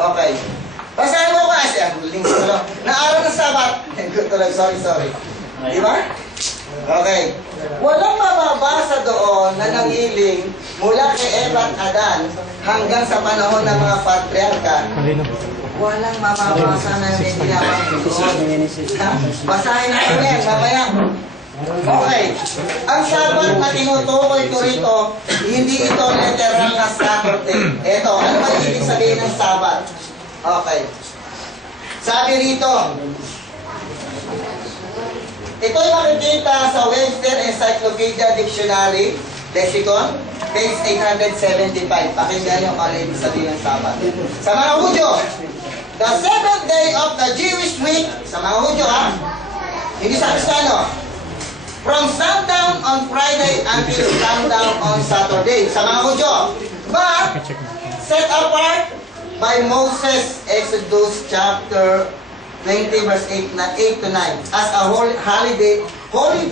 Okay. Basahin mo ba? Na araw ng Sabat. Sorry. Di ba? Okay. Walang mababasa doon na nangiling mula kay Eva at Adan hanggang sa panahon ng mga patriarka. Walang mababasa na may ginawang doon. Basahin natin yan, mamaya. Okay. Ang Sabat na tinutukoy ko rito, hindi ito literal na Saturday. Ito, ano ba ibig sabihin ng Sabat? Okay. Sabi rito, ito'y makikita sa Webster Encyclopedia Dictionary, Lexicon, page 875. Pakinggan nyo kung ano ibig sabihin ng Sabat. Sa mga Hudyo, the seventh day of the Jewish week, sa mga Hudyo ha, hindi sa Kristiyano, from sundown on Friday until sundown on Saturday, sa mga Hudyo. But, set apart by Moses, Exodus chapter 20 verse 8 to 9 as a holy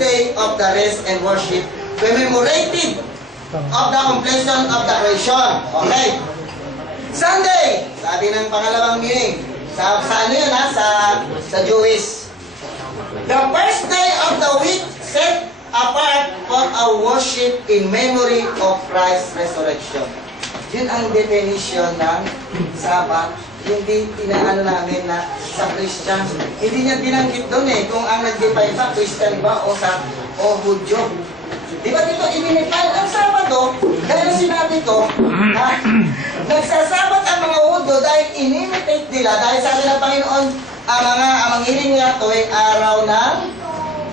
day of the rest and worship, commemorated of the completion of the creation. Okay. Sunday, sabi ng pangalawang meaning. Sa ano yun ha? Sa Jewish. The first day of the week set apart for a worship in memory of Christ's resurrection. Yun ang definition ng Sabat. Hindi inaano namin na sa Christian. Hindi niya binanggit doon kung ang nag-define sa Christian ba o Hudyo. Di ba dito i-define ang Sabado? Dahil sinabi ko, nagsasabat ang mga Hudyo dahil inimitate nila. Dahil sabi ng Panginoon, ang hiling niya tuwing araw ng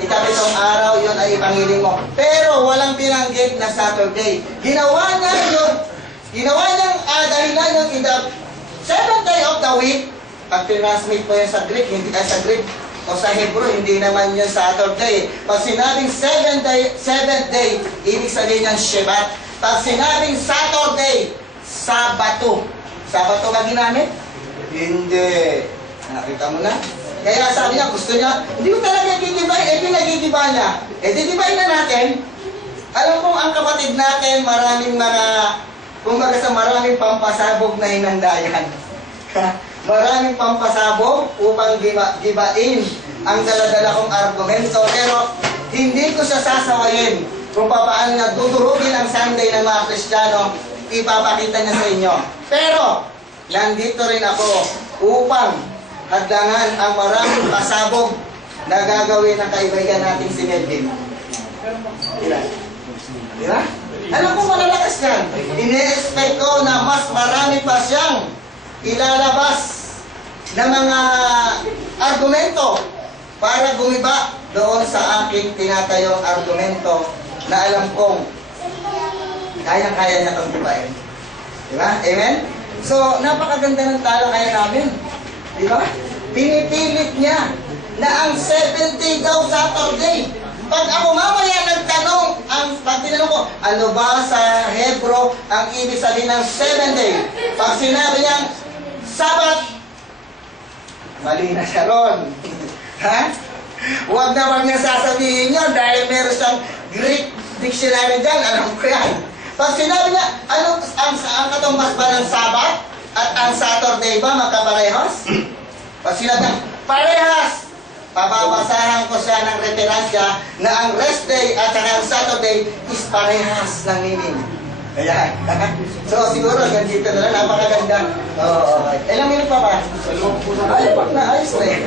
ikapitong araw, yun ay ipangiling mo. Pero walang binanggit na Saturday. Ginawa niyang dahilan yung in the seventh day of the week. Pag tinransmit mo yun sa Greek, sa Greek o sa Hebrew, hindi naman yun Saturday. Pag sinabing seventh day, ibig sabihin ng Shebat. Pag sinabing Saturday, Sabato. Sabato ba ginamit? Hindi. Nakita mo na? Kaya sabi niya, gusto niya, hindi ko talaga i-divine, pinag-i-diva niya. Di-divine na natin. Alam kong ang kapatid natin, maraming kumbaga sa maraming pampasabog na hinandayan. Maraming pampasabog upang gibain ang daladala kong argumento. Pero hindi ko siya sasawayin kung paano niya dudurugin ang Sunday ng mga Kristiyano. Ipapakita niya sa inyo. Pero, nandito rin ako upang hadlangan ang maraming pasabog na gagawin ng kaibigan nating si Melvin. Diba? Alam ko malalakas yan. Ine-expect ko na mas marami pa siyang ilalabas na mga argumento para gumiba doon sa aking tinatayong argumento na alam kong kayang-kaya niya itong gibain. Diba? Amen? So, napakaganda ng talakayan namin. Diba? Pinipilit niya na ang 70 daw Saturday. Pag ako mamaya nagtanong, pag tinanong ko, ano ba sa Hebro ang ibig sabihin ng 7 day? Pag sinabi niyang Sabat, mali na siya ron. Ha? Huwag naman niya sasabihin yun dahil meron siyang Greek dictionary dyan. Alam ko yan. Pag sinabi niya, ano ang katumbas ba ng Sabat at ang Saturday ba magkaparehas? Pag sinabi niya, parehas! Pababasahan ko siya ng referansya na ang rest day at ang Saturday is parehas ng meaning. Ayan. So siguro, ganito na lang. Napakaganda. Ilang minuto pa ba? Ayun na, ayos na eh.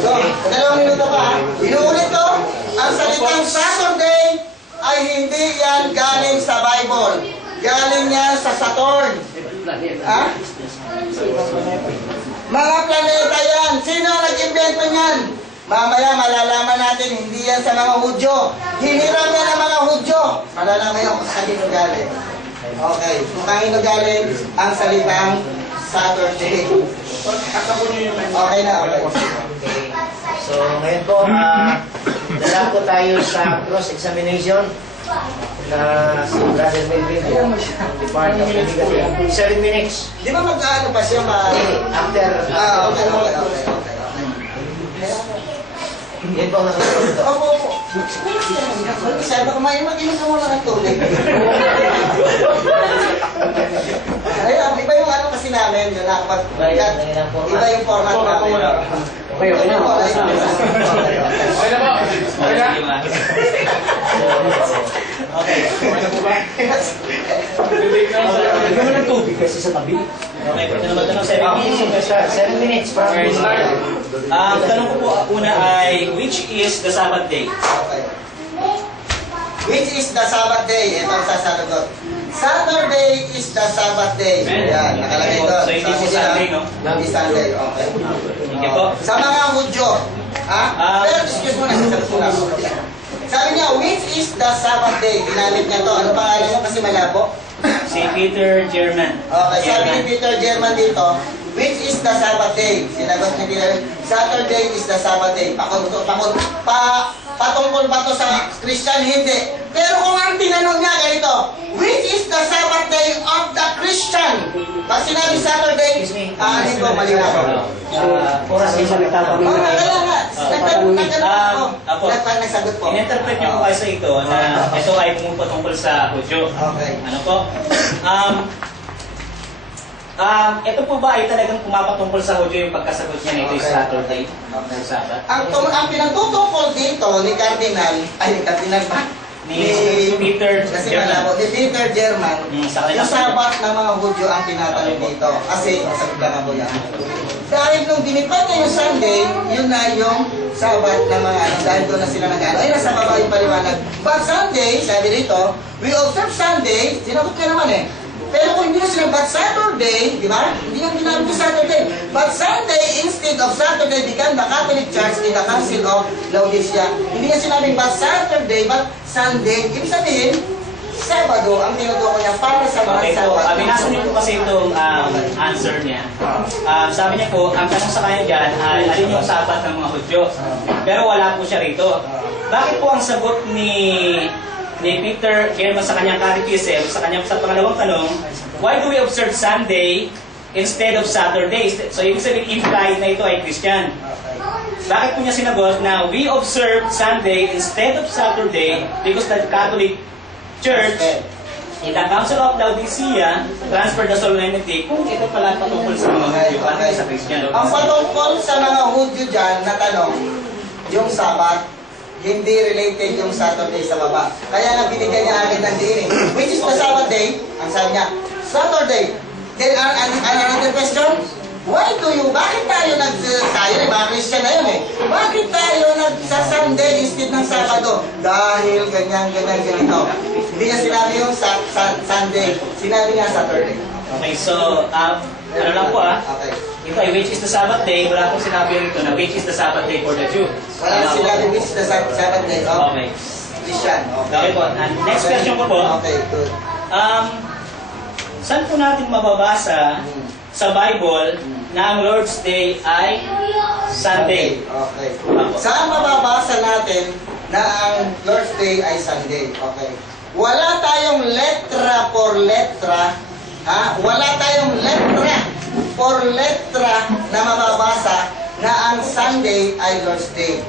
So, 2 minuto pa. Inuulit ko, ang salitang Saturday ay hindi yan galing sa Bible. Galing yan sa Saturn. Ha? Mga planeta yan. Sino nag-invento yan? Mamaya malalaman natin, hindi yan sa mga Hudyo. Hiniram yan ng mga Hudyo. Malalaman yan kung saan ito galing. Okay. Kung kanino galing ang salitang Saturday. Okay na, okay. So, ngayon po, dala po tayo sa cross-examination na si Brother Melvin, Department of Legal. 7 minutes. Di ba mag-ano pa siya? After, okay. Yan po ang nakasunod. Opo. Masyado kumain, mag-inom ka muna ng tubig. Ayun, iba yung ano kasi namin, Iba yung format namin. Okay na. Okay na po. Okay na. Okay. Hindi mo ng tubig kasi sa tabi. Okay, ito naman tanong 7 minutes yung start. 7 minutes from start. Ang tanong ko po una ay, which is the Sabbath day? Okay. Which is the Sabbath day? Ito ang sasagot. Saturday is the Sabbath day. Yan, nakalagay doon. So, hindi po Sunday, no? Hindi Sunday, okay. Sige po. Sa mga Hudyo, ha? Pero, excuse mo na, sasagot ko na. Sabi niya, which is the Sabbath day? Ginamit niya to. Ano pangalan niya kasi malabo? Si Peter German. Okay, sabi ni Peter German dito, which is the Sabbath day? Sinagot niya dito, Saturday is the Sabbath day. Patungkol ba to sa Christian? Hindi. Pero kung ang tinanong niya ganito, which is the Sabbath day of the Christian? Pag sinabi Saturday, hindi ko malinaw. Oras ay salita pa rin. Kaya nga, nagsagot po. In-interpret niyo po kasi ito na ito ay pumupatungkol sa Hudyo. Okay. Ano po? Ito po ba ay talagang pumapatungkol sa Hudyo yung pagkasagot niya nito yung Saturday? Okay. Sabat? Ang pinagtutungkol dito ni Cardinal, ba? Ni Peter Kasi German. malabo, ni Peter German, Sa kanila. yung sabat ng mga Hudyo ang tinatanong dito. Kasi, masagot lang ako yan. Dahil nung binipad niya yung Sunday, yun na yung sabat ng mga dahil doon na sila nag-ano. Ay, nasa baba yung paliwanag. But Sunday, sabi rito, we observe Sunday, sinagot ka naman eh. Pero kung hindi na sila, but Saturday, di ba? Hindi yung ginamit yung Saturday. But Sunday, instead of Saturday, became the Catholic Church in the Council of Laodicea. Hindi niya sinabing, but Saturday, but Sunday. Ibig sabihin, Sabado ang tinutukoy niya para sa mga Okay po, Sabado. binasa niyo po kasi itong answer niya. Sabi niya po, ang tanong sa kanya dyan ay alin yung sabat ng mga Hudyo. Pero wala po siya rito. Bakit po ang sagot ni Peter German sa kanyang catechism, sa kanyang sa pangalawang tanong, why do we observe Sunday instead of Saturday? So, ibig sabihin, implied na ito ay Christian. Bakit po niya sinagot na we observe Sunday instead of Saturday because the Catholic Church in the Council of Laodicea transferred the solemnity kung ito pala patungkol sa mga Hudyo, para sa Christian. Ang patungkol sa mga Hudyo dyan na tanong, yung Sabat, hindi related yung Saturday sa baba. Kaya nga binigyan niya agad ng diin eh. Which is the Sabbath day? Ang sabi niya, Saturday. Then another question, bakit tayo mga Christian na yun eh. Bakit tayo nagsa-Sunday instead ng Sabado? Dahil ganyan. Hindi niya sinabi yung Sunday. Sinabi niya Saturday. Okay, so, ano lang po Okay. ito ay which is the Sabbath day, wala akong sinabi rito na which is the Sabbath day for the Jew. Wala sinabi which is the Sabbath day of Okay. Christian. Okay po. And next question ko po. Okay, good. Saan po natin mababasa sa Bible na ang Lord's Day ay Sunday? Okay. Opo. Saan mababasa natin na ang Lord's Day ay Sunday? Okay. Wala tayong letra por letra, wala tayong letra por letra na mababasa na ang Sunday ay Lord's Day.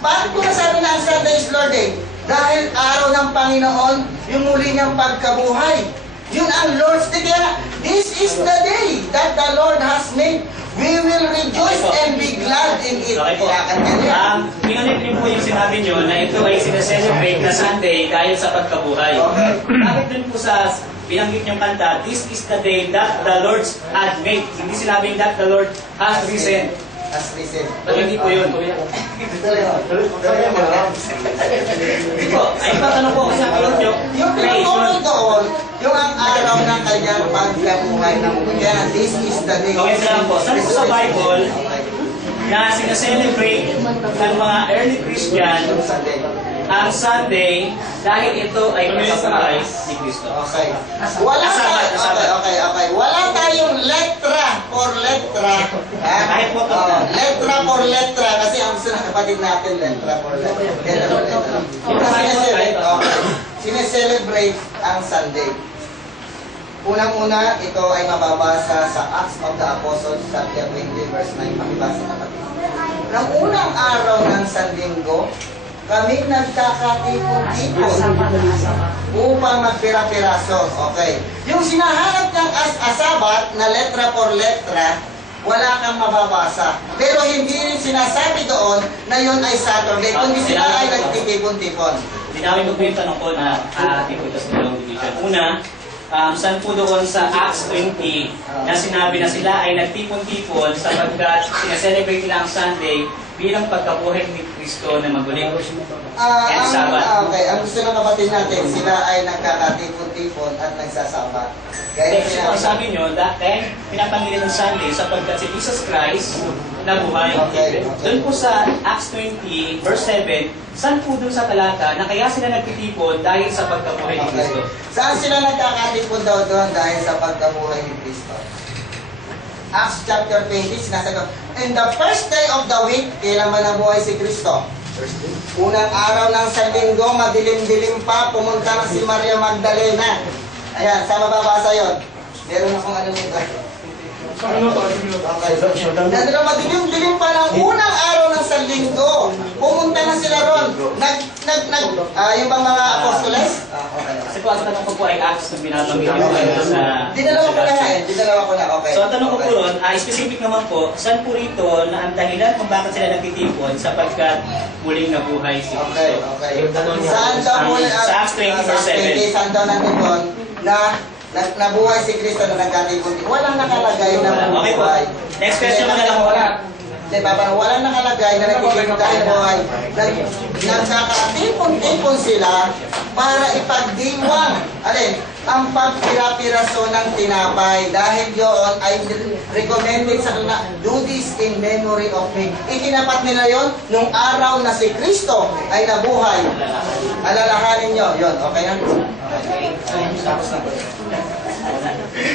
Bakit ko nasabi na ang Sunday is Lord's Day? Dahil araw ng Panginoon, yung muli niyang pagkabuhay. Yun ang Lord's Day. Kaya, this is the day that the Lord has made. We will rejoice and be glad in it. Okay po. Pinunit rin po yung sinabi nyo na ito ay sineselebrate na Sunday dahil sa pagkabuhay. Okay. Bakit dun po sa binanggit yung kanta, this is the day that the Lord had made. Hindi sinabing that the Lord has risen. As risen. Pero hindi po yun. Hindi po. Ay, patanong po kasi ang Lord nyo. Yung tinutukoy doon, yung ang araw ng kanyang pagkabuhay ng kaya this is the day. Okay, salamat po. Saan po sa Bible na sineselebrate ng mga early Christian ang Sunday dahil ito ay pagkabuhay ni Kristo? Okay. Okay. Wala tayong letra por letra. Kahit po ito. Letra por letra kasi ang gusto ng kapatid natin letra por letra. Sineselebrate ang Sunday. Unang-una, ito ay mababasa sa Acts of the Apostles, chapter 20, verse 9. Pakibasa kapatid. Nang unang araw ng Sanlinggo, kami nagkakatipon-tipon upang magpira-piraso. Okay. Yung sinahanap niyang Sabat na letra por letra, wala kang mababasa. Pero hindi rin sinasabi doon na yun ay Saturday, kundi sila ay nagtitipon-tipon. Linawin ko po yung tanong ko na ating po sa dalawang division. Una, saan po doon sa Acts 20 na sinabi na sila ay nagtipon-tipon sapagkat sinaselebrate nila ang Sunday bilang pagkabuhay ni Kristo na maguling. And Sabat. Okay, ang gusto ng kapatid natin, sila ay nagkakatipon-tipon at nagsasabat. Gaya Kasi kung sabi nyo, kaya pinapangilin ng Sunday sapagkat si Jesus Christ nabuhay. Okay. Doon po sa Acts 20, verse 7, saan po doon sa talata na kaya sila nagtitipon dahil sa pagkabuhay ni Kristo? Saan sila nagkakatipon daw doon dahil sa pagkabuhay ni Kristo? Acts chapter 20, sinasagot, in the first day of the week, kailan man nabuhay si Kristo? Unang araw ng Linggo, madilim-dilim pa, pumunta na si Maria Magdalena. Ayan, saan mababasa yun? Meron akong ano nito. Okay. Dahil madilim-dilim pa ng unang araw ng Linggo, pumunta na sila ron. Yung bang mga apostoles? Okay. Kasi po ang tanong ko po ay Acts na binabanggit nyo sa... Dinalawa ko na dinalawa ko na, okay. So ang tanong ko po ron, specific naman po, saan po rito na ang dahilan kung bakit sila nagtitipon sapagkat muling nabuhay si Kristo? Okay, okay. Saan daw muli Sa Acts 20 verse 7. Saan daw nandun na nabuhay si Kristo na nagkatipon? Walang nakalagay na Okay po. nabuhay. Next question na lang po. Diba, parang walang nakalagay na nagtitipon dahil buhay. Nagkakatipon-tipon sila para ipagdiwang. Alin? Ang pagpira-piraso ng tinapay. Dahil yun ay recommended sa kanila, do this in memory of me. Itinapat nila yon nung araw na si Kristo ay nabuhay. Alalahanin nyo. Yun, okay na? Okay. Tapos na po.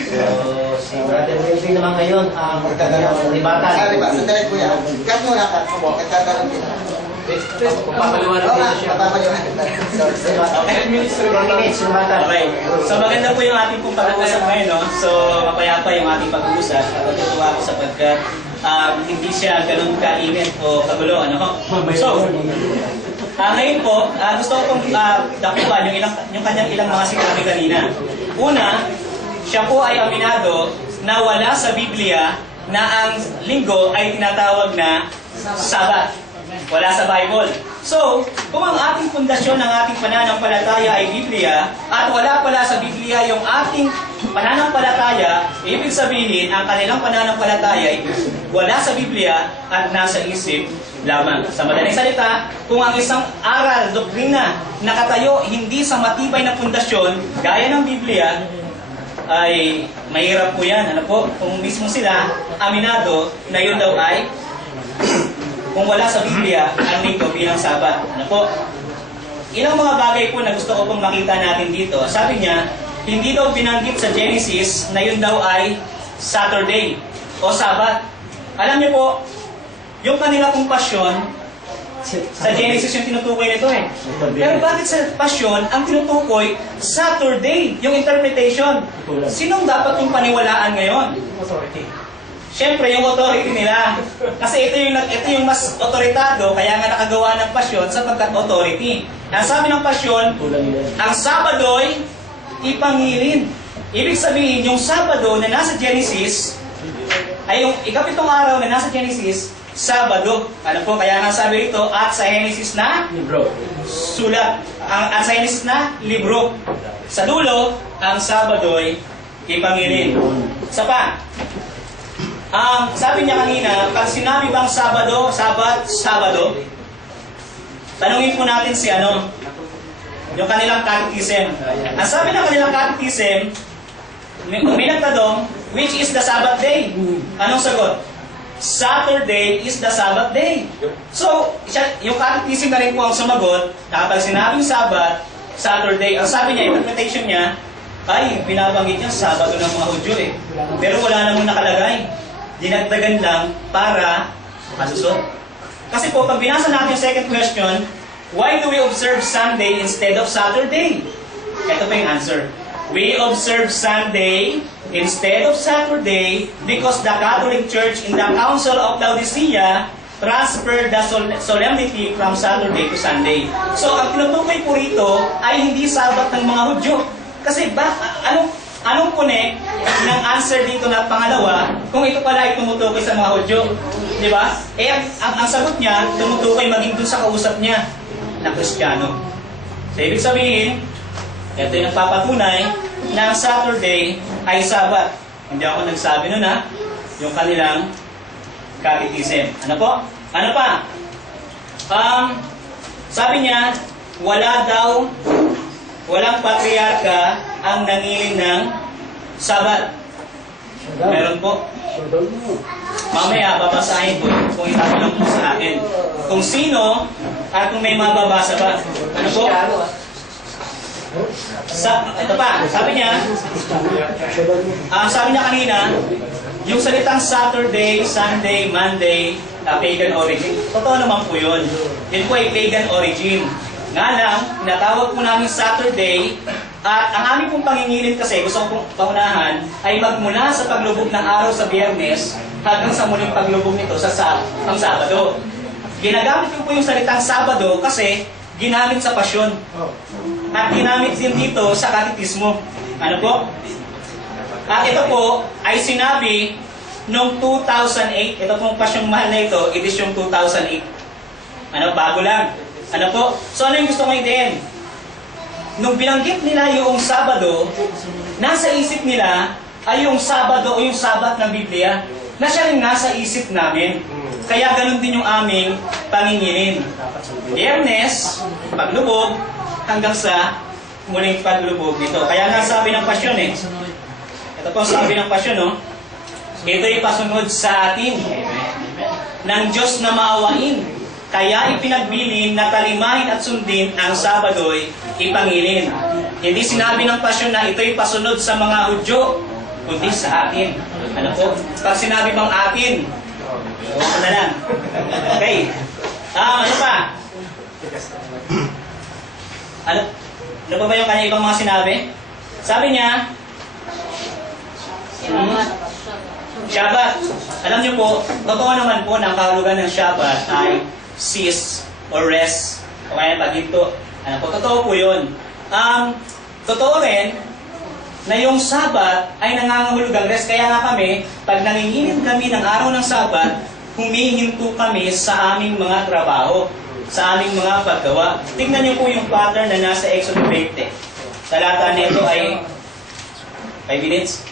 So, si Brother Melvin naman ngayon ang libatan. Sorry ba? Sandali kuya. Cut muna ka. Nagtatanong kita. Papaliwanag Oo dito nga, siya. papapaliwanag kita. Sorry. 10 minutes libatan. Okay. So maganda po yung ating pong pag-uusap ngayon, no? So mapayapa yung ating pag-uusap. Natutuwa ako sapagkat hindi siya ganun kainit o kagulo, ano? So, ngayon po, gusto ko pong dakupan yung kanyang ilang mga sinabi kanina. Una, siya po ay aminado na wala sa Biblia na ang linggo ay tinatawag na Sabat. Wala sa Bible. So, kung ang ating pundasyon ng ating pananampalataya ay Biblia at wala pala sa Biblia yung ating pananampalataya, ibig sabihin ang kanilang pananampalataya ay wala sa Biblia at nasa isip lamang. Sa madaling salita, kung ang isang aral, doktrina, nakatayo hindi sa matibay na pundasyon, gaya ng Biblia, ay mahirap po yan. Ano po? Kung mismo sila aminado na yun daw ay kung wala sa Biblia, ang linggo bilang Sabat. Ano po? Ilang mga bagay po na gusto ko pong makita natin dito. Sabi niya, hindi daw binanggit sa Genesis na yun daw ay Saturday o Sabat. Alam niyo po, yung kanila pong pasyon, sa Genesis yung tinutukoy nito eh. Pero bakit sa pasyon, ang tinutukoy, Saturday, yung interpretation? Sinong dapat yung paniwalaan ngayon? Siyempre, yung authority nila. Kasi ito yung mas otoritado, kaya nga nakagawa ng pasyon sapagkat authority. Ang sabi ng pasyon, ang Sabado'y ipangilin. Ibig sabihin, yung Sabado na nasa Genesis, ay yung ikapitong araw na nasa Genesis, Sabado. Ano po, kaya nga sabi rito, at sa Genesis na libro. Sulat. At sa Genesis na libro. Sa dulo, ang Sabado'y ipangilin. Isa pa, sabi niya kanina, pag sinabi bang Sabado, Sabat, Sabado, tanungin po natin si yung kanilang catechism. Ang sabi ng kanilang catechism, kung may nagtanong, which is the Sabbath day? Anong sagot? Saturday is the Sabbath day. So, yung catechism na rin po ang sumagot, na kapag sinabing Sabbath, Saturday, ang sabi niya, interpretation niya, ay, binabanggit niya Sabado ng mga Hudyo eh. Pero wala namang nakalagay. Dinagdagan lang para masusot. Kasi po, pag binasa natin yung second question, why do we observe Sunday instead of Saturday? Ito pa yung answer. We observe Sunday instead of Saturday because the Catholic Church in the Council of Laodicea transferred the solemnity from Saturday to Sunday. So, ang tinutukoy po rito ay hindi Sabat ng mga Hudyo. Kasi anong connect ng answer dito na pangalawa kung ito pala ay tumutukoy sa mga Hudyo? Di ba? Eh, ang sagot niya, tumutukoy maging dun sa kausap niya na Kristiyano. So, ibig sabihin, ito yung nagpapatunay na ang Saturday ay Sabat. Hindi ako nagsabi nun ha, yung kanilang catechism. Ano po? Ano pa? Sabi niya, walang patriarka ang nangilin ng Sabat. Meron po. Mamaya, babasahin ko kung itatanong po sa akin. Kung sino at kung may mababasa ba. Ano po? Ito pa, sabi niya kanina, yung salitang Saturday, Sunday, Monday, pagan origin. Totoo naman po yun. Yun po ay pagan origin. Nga lang, natawag po namin Saturday, at ang aming pong pangingilin kasi, gusto kong paunahan, ay magmula sa paglubog ng araw sa Biyernes hanggang sa muling paglubog nito sa ang Sabado. Ginagamit ko po yung salitang Sabado kasi ginamit sa Pasyon. At ginamit din dito sa katekismo. Ano po? At ito po ay sinabi noong 2008. Ito pong Pasyong Mahal na ito, edisyong 2008. Ano, bago lang. Ano po? So ano yung gusto ko i-din? Nung binanggit nila yung Sabado, nasa isip nila ay yung Sabado o yung Sabat ng Biblia na siya rin nasa isip namin. Kaya ganun din yung aming pangingilin. Biyernes, paglubog, hanggang sa muling paglubog nito. Kaya nga sabi ng Pasyon ito po sabi ng Pasyon, ito'y pasunod sa atin ng Diyos na maawain. Kaya ipinagbilin na talimahin at sundin ang Sabado'y ipangilin. Hindi sinabi ng Pasyon na ito'y pasunod sa mga Hudyo, kundi sa atin. Ano po? Pag sinabi bang atin, ano na lang. Okay. Ano pa? Ano pa ba yung kanya ibang mga sinabi? Sabi niya, Shabbat. Alam niyo po, totoo naman po na ang kahulugan ng Shabbat ay cease or rest o kaya paginto. Ano po, totoo po yun. Totoo rin na yung Sabat ay nangangahulugang rest. Kaya nga kami, pag nangingilin kami ng araw ng Sabat, humihinto kami sa aming mga trabaho, sa aming mga paggawa. Tingnan niyo po yung pattern na nasa Exodus 20. Talata nito ay 5 minutes.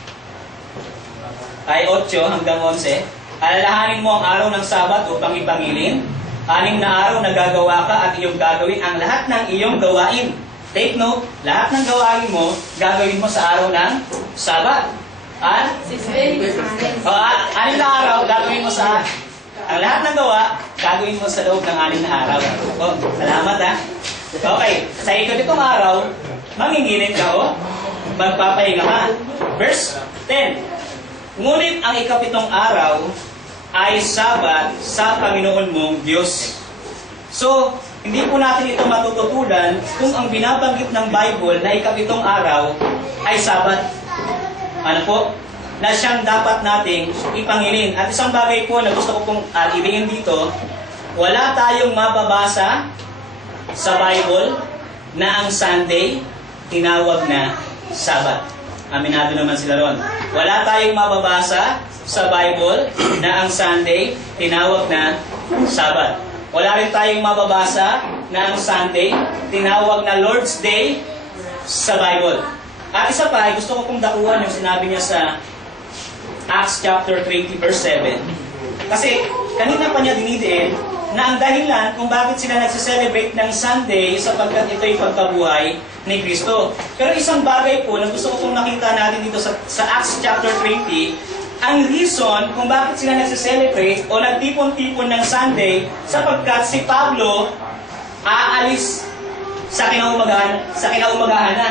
Ay 8 hanggang 11. Alalahanin mo ang araw ng Sabat upang ipangilin. 6 na araw na gagawa ka at iyong gagawin ang lahat ng iyong gawain. Take note, lahat ng gawain mo, gagawin mo sa araw ng Sabat. At 6 na araw, gagawin mo sa ang lahat ng gawa, gagawin mo sa loob ng 6 na araw. Salamat ha. Okay, sa ikot itong araw, mangingilin ka magpapahinga ka. Verse 10. Ngunit ang ikapitong araw ay Sabat sa Panginoon mong Diyos. So, hindi po natin ito matututulan kung ang binabanggit ng Bible na ikapitong araw ay Sabat. Ano po? Na siyang dapat nating ipangilin. At isang bagay po na gusto ko pong ibigin dito, wala tayong mababasa sa Bible na ang Sunday tinawag na Sabat. Aminado naman sila ron. Wala tayong mababasa sa Bible na ang Sunday tinawag na Sabat. Wala rin tayong mababasa na ang Sunday tinawag na Lord's Day sa Bible. At isa pa, gusto ko pong dakuhan yung sinabi niya sa Acts chapter 20 verse 7. Kasi kanina pa niya dinidiin na ang dahilan kung bakit sila nagsiselebrate ng Sunday sapagkat ito'y pagkabuhay ni Kristo. Pero isang bagay po na gusto ko pong nakita natin dito sa Acts chapter 20, ang reason kung bakit sila nagsiselebrate o nagtipon-tipon ng Sunday sapagkat si Pablo aalis sa kinaumagahan na.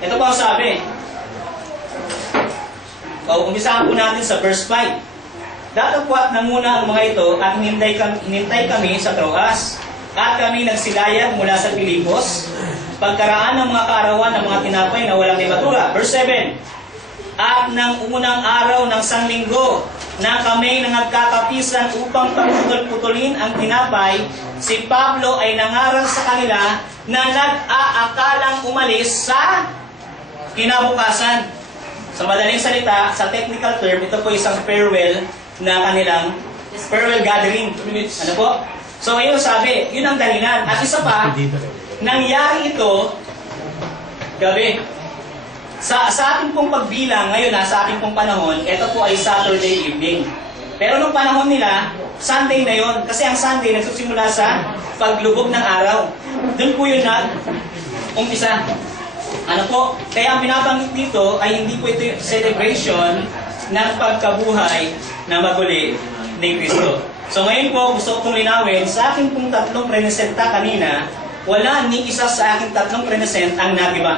Ito po ang sabi. Umpisahan po natin sa verse 5. Datapwat na muna ang mga ito at hinintay kami sa Troas. At kami nagsilayag mula sa Pilipos, pagkaraan ng mga kaarawan ng mga tinapay na walang limatura. Verse 7. At ng unang araw ng Sanlinggo, na kami nagkakapisan upang pagputol-putulin ang tinapay, si Pablo ay nangaral sa kanila na nag-aakalang umalis sa kinabukasan. Sa madaling salita, sa technical term, ito po isang farewell na kanilang farewell gathering. Ano po? So, yun sabi, yun ang dahilan. At isa pa, nangyari ito gabi. Sa ating pong pagbilang, ngayon sa ating pong panahon, ito po ay Saturday evening. Pero nung panahon nila, Sunday na yon. Kasi ang Sunday nagsusimula sa paglubog ng araw. Doon po yun umpisa. Ano po? Kaya ang binabanggit dito ay hindi po ito yung celebration ng pagkabuhay na maguli ni Kristo. So ngayon po, gusto ko pong linawin, sa aking pong tatlong prenesenta kanina, wala ni isa sa aking tatlong prenesent ang nagiba.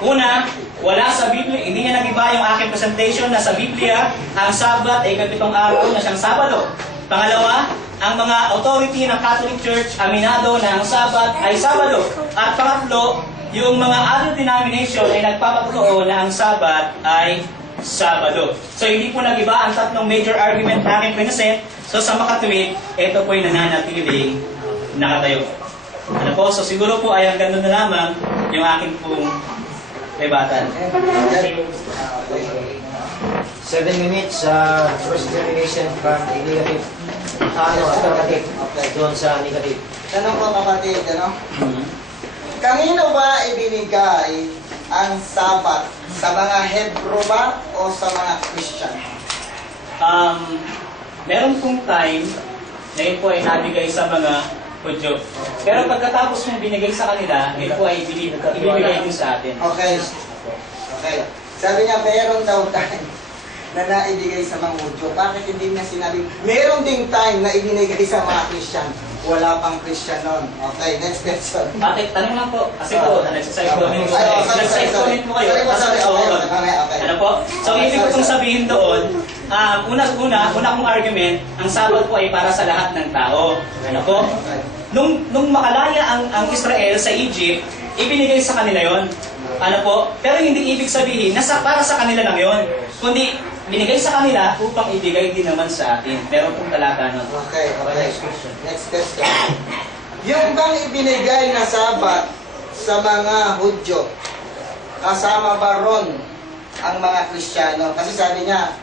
Una, wala sa Biblia, hindi niya nagiba yung aking presentation na sa Biblia, ang Sabat ay 7 araw na siyang Sabado. Pangalawa, ang mga authority ng Catholic Church aminado na ang Sabat ay Sabado. At pangatlo, yung mga other denomination ay nagpapatutuo na ang Sabat ay Sabado. So hindi po nagiba ang tatlong major argument na aking present. So sa makatuwid, ito po yung nananatiling nakatayo. Ano po? So siguro po ay ang ganda na lamang yung aking pong lebatan. 7 minutes sa first examination from negative. Affirmative. Doon sa negative. Tanong po kapatid, kanino ba ibinigay ang Sabat? Sa mga Hebro ba o sa mga Christian? Meron pong time na yun po ay nabigay sa mga Hudyo. Pero pagkatapos mong binigay sa kanila, yun po ay ibibigay din sa atin. Okay. Sabi niya, meron daw time na naibigay sa mga Hudyo. Bakit hindi na sinabi? Meron ding time na ibinigay sa mga Christian. Wala pang Christian nun. Okay, next question. Bakit? Tanong lang po. Kasi po, nag-experiment po kayo. Okay. Ano po? So, ibig ko pong sabihin doon, una kong argument, ang Sabat po ay para sa lahat ng tao. Ano po? Nung makalaya ang Israel sa Egypt, ibinigay sa kanila yon. Ano po? Pero hindi ibig sabihin na para sa kanila lang yon. Kundi, binigay sa kanila upang ibigay din naman sa atin. Meron pong talata nun. Okay. Next question. Yung bang ibinigay na Sabat sa mga Hudyo, kasama ba ron ang mga Kristiyano? Kasi sabi niya,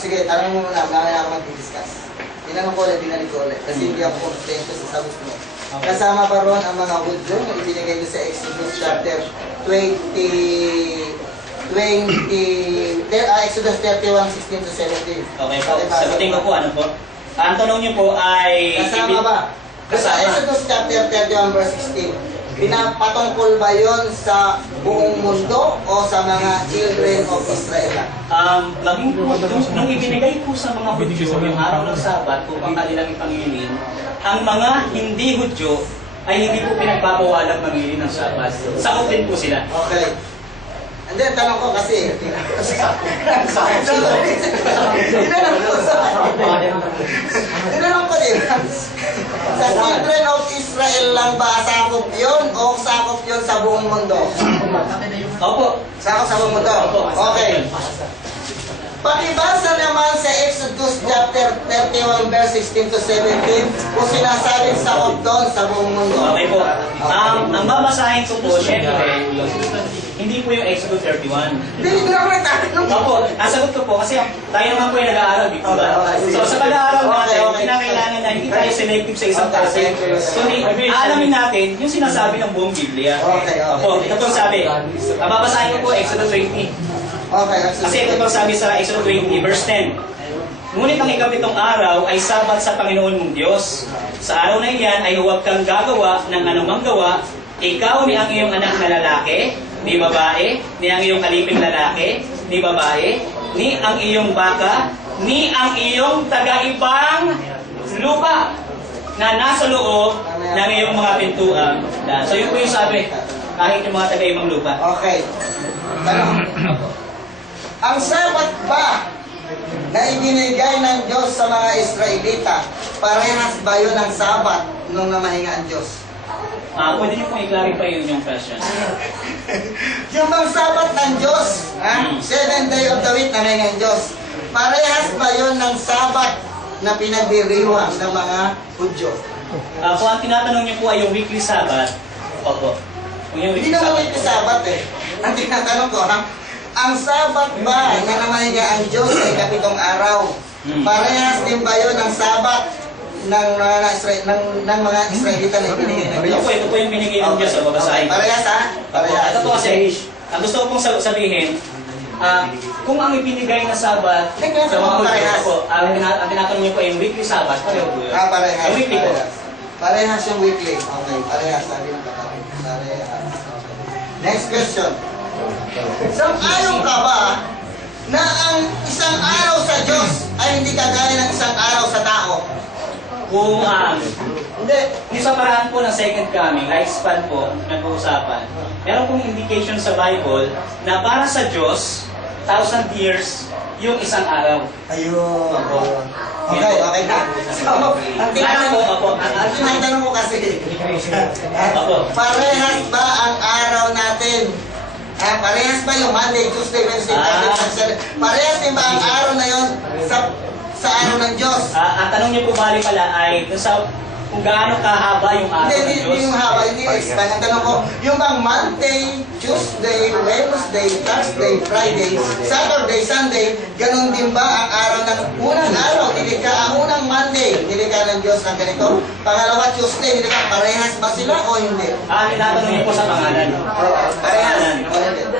sige, tanong mo muna, mamaya ako mag-discuss. Tinanong ko ulit, binalik ko ulit. Kasi hindi ako kontento sa sagot mo. Kasama ba ron ang mga Hudyo na ibinigay niyo sa Exodus chapter 31, 16 to 17. Okay po. Sagutin ko po, ano po? Ang tanong niyo po ay... Kasama ba? Sa Exodus chapter 31 verse 16, pinapatungkol ba yon sa buong mundo o sa mga children of Israel? Laging po, nung ibinigay po sa mga Hudyo yung araw ng Sabat upang kanilang ipangilin, ang mga hindi Hudyo ay hindi po pinagbabawalang mamili ng Sabat. Sagutin po sila. Okay. And then, tanong ko kasi, tinanong ko din, sa children of Israel lang ba sakop yun o sakop yun sa buong mundo? Opo. Sakop sa buong mundo? Okay. Pakibasa naman sa Exodus chapter 31 verse 16 to 17 kung sinasabing sakop doon sa buong mundo. Okay po. Ang babasahin ko po, syempre, hindi po yung Exodus 31. Hindi na ako nagtatanong. Opo, nasagot ko po kasi tayo naman po yung nag-aaral, di ba? So sa pag-aaral natin, kinakailangan na hindi tayo selective sa isang klase. Kundi aalamin natin yung sinasabi ng buong Biblia. Opo, ito po sabi. Babasahin ko po Exodus 20. Kasi ito po sabi sa Exodus 20 verse 10. Ngunit ang ikapitong araw ay Sabat sa Panginoon mong Diyos. Sa araw na iyan ay huwag kang gagawa ng anumang gawa, ikaw ni ang iyong anak na lalaki, ni babae, ni ang iyong aliping lalaki, ni babae, ni ang iyong baka, ni ang iyong taga-ibang lupa na nasa loob ng iyong mga pintuan. So yun po yung sabi, kahit yung mga taga-ibang lupa. Okay. Tanong. Ang Sabat ba na ibinigay ng Diyos sa mga Israelita, parehas ba yun ang Sabat nung namahinga ang Diyos? Pwede niyo pong i-clarify yung question. Yung bang Sabat ng Diyos, 7th day of the week na may ng Diyos, parehas ba yun ng Sabat na pinagdiriwang ng mga Hudyo? Kung ang tinatanong niyo po ay yung weekly Sabbath, opo. Kung yung Hindi naman weekly Sabat eh. Ang tinatanong ko, Ang Sabat ba na namahiga ang Diyos ay kapitong araw? Parehas din ba yun ang Sabat ng mga Israelita na ibinigay ng Diyos? Ito po yung binigay ng Diyos. Babasahin ko. Parehas ha? Parehas. Ito po kasi, ang gusto ko pong sabihin, kung ang ibinigay na Sabat sa mga Parehas. po, ang tinatanong niyo po yung weekly Sabat, pareho po yun. Parehas. Yung weekly po. Parehas yung weekly. Okay, parehas. Sabi ng kapatid. Parehas. Next question. Sang-ayon ka ba na ang isang araw sa Diyos ay hindi kagaya ng isang araw sa tao? Kung Hindi. yung sa paraan po ng second coming, lifespan po, nag-uusapan, meron pong indication sa Bible na para sa Diyos, 1,000 years yung isang araw. Ayun. Okay, okay na. So, ang tinatanong ko kasi, parehas ba ang araw natin? Parehas ba yung Monday, Tuesday, Wednesday, Thursday, Saturday? Parehas din ba ang araw na yon sa araw ng Diyos? Ang tanong niyo po bali pala ay kung gaano kahaba yung araw ng Hindi Diyos. yung haba, hindi yung expand. Ang tanong ko, yung bang Monday, Tuesday, Wednesday, Thursday, Friday, Saturday, Sunday, ganun din ba ang araw ng unang araw? Nilikha ang unang Monday, nilikha ng Diyos ng ganito. Pangalawa, Tuesday, nilikha, parehas ba sila o hindi? Tinatanong niyo po sa pangalan. Parehas.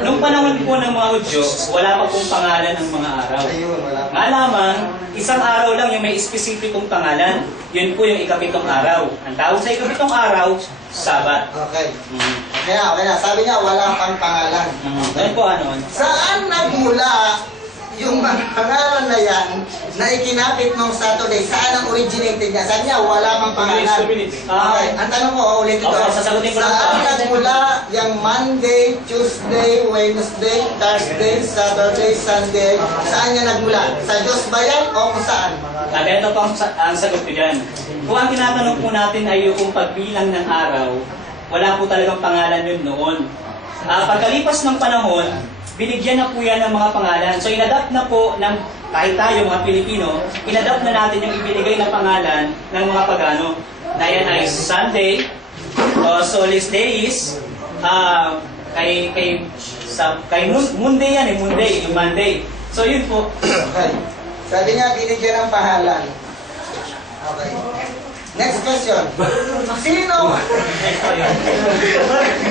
Nung panahon po ng mga Hudyo, wala pa pong pangalan ng mga araw. Ayun, wala pa. Nga lamang, isang araw lang yung may specificong pangalan. Yun po yung ikapitong araw. Ang tawag sa ikapitong araw, Sabat. Okay. Okay na. Sabi niya, wala pang pangalan. Doon po ano? Saan nagmula yung mga pangalan na yan na ikinapit nung Saturday? Saan ang originated niya? Sabi niya, wala pang pangalan. Okay. Ang tanong ko, ulit ito. Okay, sasagutin ko lang Saan po. nagmula yung Monday, Tuesday, Wednesday, Thursday, Saturday, Sunday? Saan niya nagmula? Sa Diyos ba yan o kung saan? Ito po ang sagot ko dyan. Kung ang tinatanong po natin ay yung pagbilang ng araw, wala po talagang pangalan yun noon. Pagkalipas ng panahon, binigyan na po yan ng mga pangalan. So inadapt na po ng kahit tayo mga Pilipino, inadapt na natin yung ibinigay na pangalan ng mga pagano. Na yan ay Sunday, Solis Days, kay Monday yan Monday, yung Monday. So yun po. Okay. Sabi niya, binigyan ng pangalan. Okay. Next question. Sino?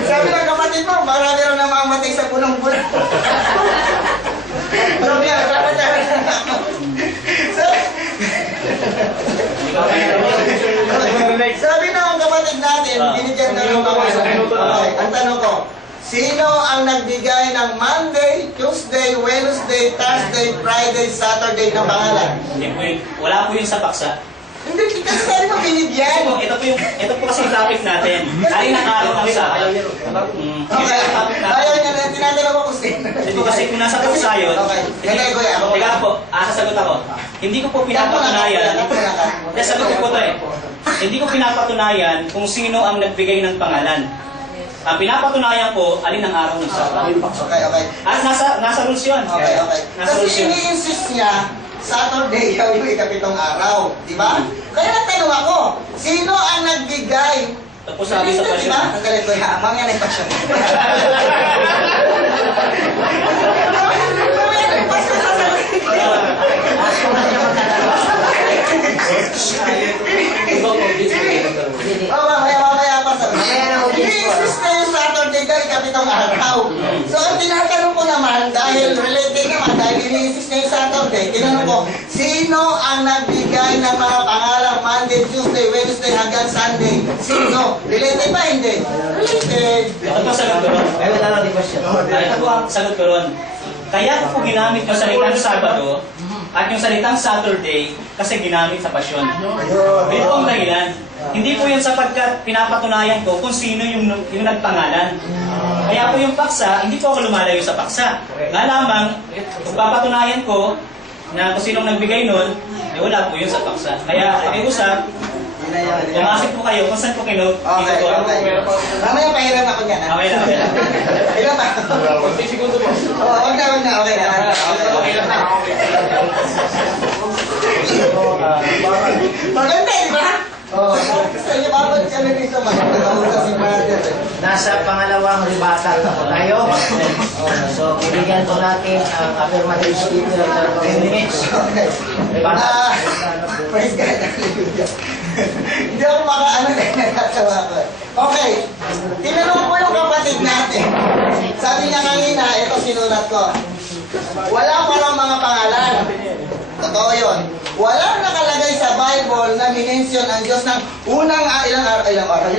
Sabi ng kapatid mo, marami rin namamatay sa punong-punong. Sabi niya, sabi ng kapatid natin, binigyan na ng pangalan. Okay. Ang tanong ko, sino ang nagbigay ng Monday, Tuesday, Wednesday, Thursday, Friday, Saturday na pangalan? Hindi po yun. Wala po yun sa paksa. Hindi, kasi sabi mo binigyan. Ito po kasi yung topic natin. Alin ang araw ng Sabat? Okay. Ayaw niya na, tinatanong ko kung sino. Ito kasi kung nasa paksa yun. Okay. Kaya kuya, ako. Teka po, sasagot ako. Hindi ko po pinapatunayan. Hindi, sagot ko po ito eh. Hindi ko pinapatunayan kung sino ang nagbigay ng pangalan. Ang pinapatunayan ko, alin ang araw ng Sabat. Okay, okay. At nasa rules yun. Okay, okay. Nasa rules Kasi yun. ini-insist niya, Saturday yung ikapitong araw. Di ba? Kaya nagtanong ako, sino ang nagbigay? Ito po sabi sa Di pasyon. ba? Ang galit ko, hamang yan ay pasyon. Hamang yan ay pasyon sa sarili. Mamaya pa sa ini-insist na yung Saturday ka ikapitong araw. So ang tinatanong ko naman, dahil related naman, dahil ini-insist na yung Saturday, tinanong ko, sino ang nagbigay ng mga pangalang Monday, Tuesday, Wednesday hanggang Sunday? Sino? Related ba? Hindi. Related. Ito po sagot ko ron. Ito po ang sagot ko ron. Kaya ko po ginamit yung salitang Sabado at yung salitang Saturday kasi ginamit sa pasyon. Ito ang dahilan. Hindi po yun sapagkat pinapatunayan ko kung sino yung nagpangalan. Kaya po yung paksa, hindi po ako lumalayo sa paksa. Nga lamang, kung papatunayan ko na kung sinong nagbigay nun, wala po yun sa paksa. Kaya pakiusap, pumasok po kayo kung saan po Okay, okay. Mamaya pahiram ako niyan. Okay lang. Ilan pa? 20 segundo po. Wag na. Okay na. Okay lang na. Maganda, di ba? Oh, sa iyo, babad kami. dito, magkakausap si brother. Nasa pangalawang rebuttal na po tayo. So, bibigyan po natin ang affirmative speaker ng 10 minutes. Okay. Rebuttal. Praise God. Hallelujah. Hindi ako makaano dahil nagkatawa ko. Okay. Tinanong ko yung kapatid natin. Sabi niya kanina, ito sinulat ko. Wala pa raw mga pangalan. Totoo yun. Walang nakalagay sa Bible na minention ang Diyos ng unang ilang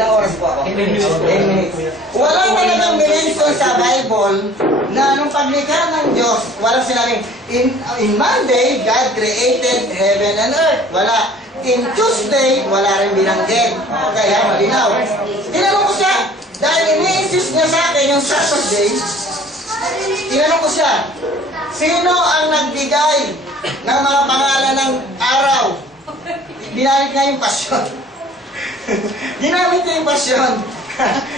oras po ako? 10 minutes. 10 minutes. Walang talagang minention sa Bible na nung paglikha ng Diyos, walang sinabing, in Monday, God created heaven and earth. Wala. In Tuesday, wala rin binanggit. Okay, ha? Malinaw. Tinanong ko siya, dahil ini-insist niya sa akin yung Saturday, tinanong ko siya, sino ang nagbigay ng mga pangalan ng araw? Binalik niya yung pasyon. Ginamit niya yung pasyon.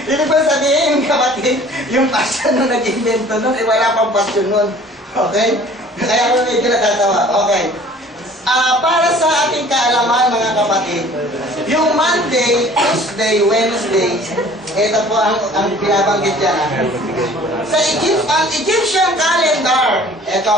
Ibig ba sabihin yung kapatid, yung pasyon nung nag-invento nun, wala pang pasyon nun. Okay? Kaya ako medyo natatawa. Okay. Para sa ating kaalaman mga kapatid, yung Monday, Tuesday, Wednesday, ito po ang binabanggit dyan. Sa Egyptian calendar, ito,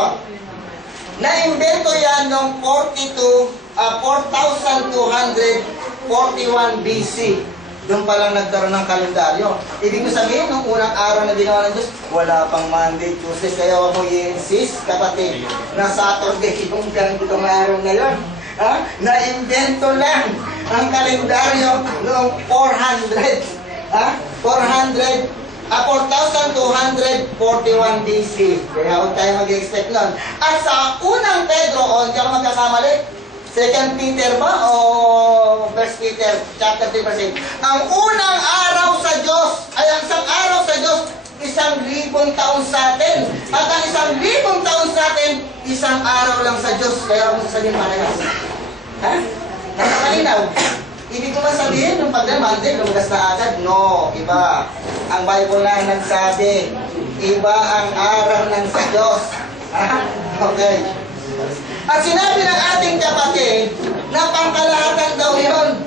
na-invento yan noong 4,241 BC. Doon pa lang nagkaroon ng kalendaryo. Ibig ko sabihin, nung unang araw na ginawa ng Diyos, wala pang Monday, Tuesday. Kaya ako i-insist, kapatid, na Saturday yung ganitong araw na yun. Ha? Na-invento lang ang kalendaryo noong 4,241 BC. Kaya huwag tayo mag-expect nun. At sa unang Pedro, hindi ako magkakamali, 2 Peter ba? O 1 Peter, chapter 3, verse 8. Ang unang araw sa Diyos, ay ang isang araw sa Diyos, 1,000 taon sa atin. At ang 1,000 taon sa atin, isang araw lang sa Diyos. Kaya ako sasabihin parehas. Ha? Nakakalinaw. Ibig ko ba sabihin, nung pagdamantin, lumagas na agad? No, iba. Ang Bible na nagsabi, iba ang araw ng sa Diyos. Ha? Okay. At sinabi ng ating kapatid na pangkalahatan daw yun.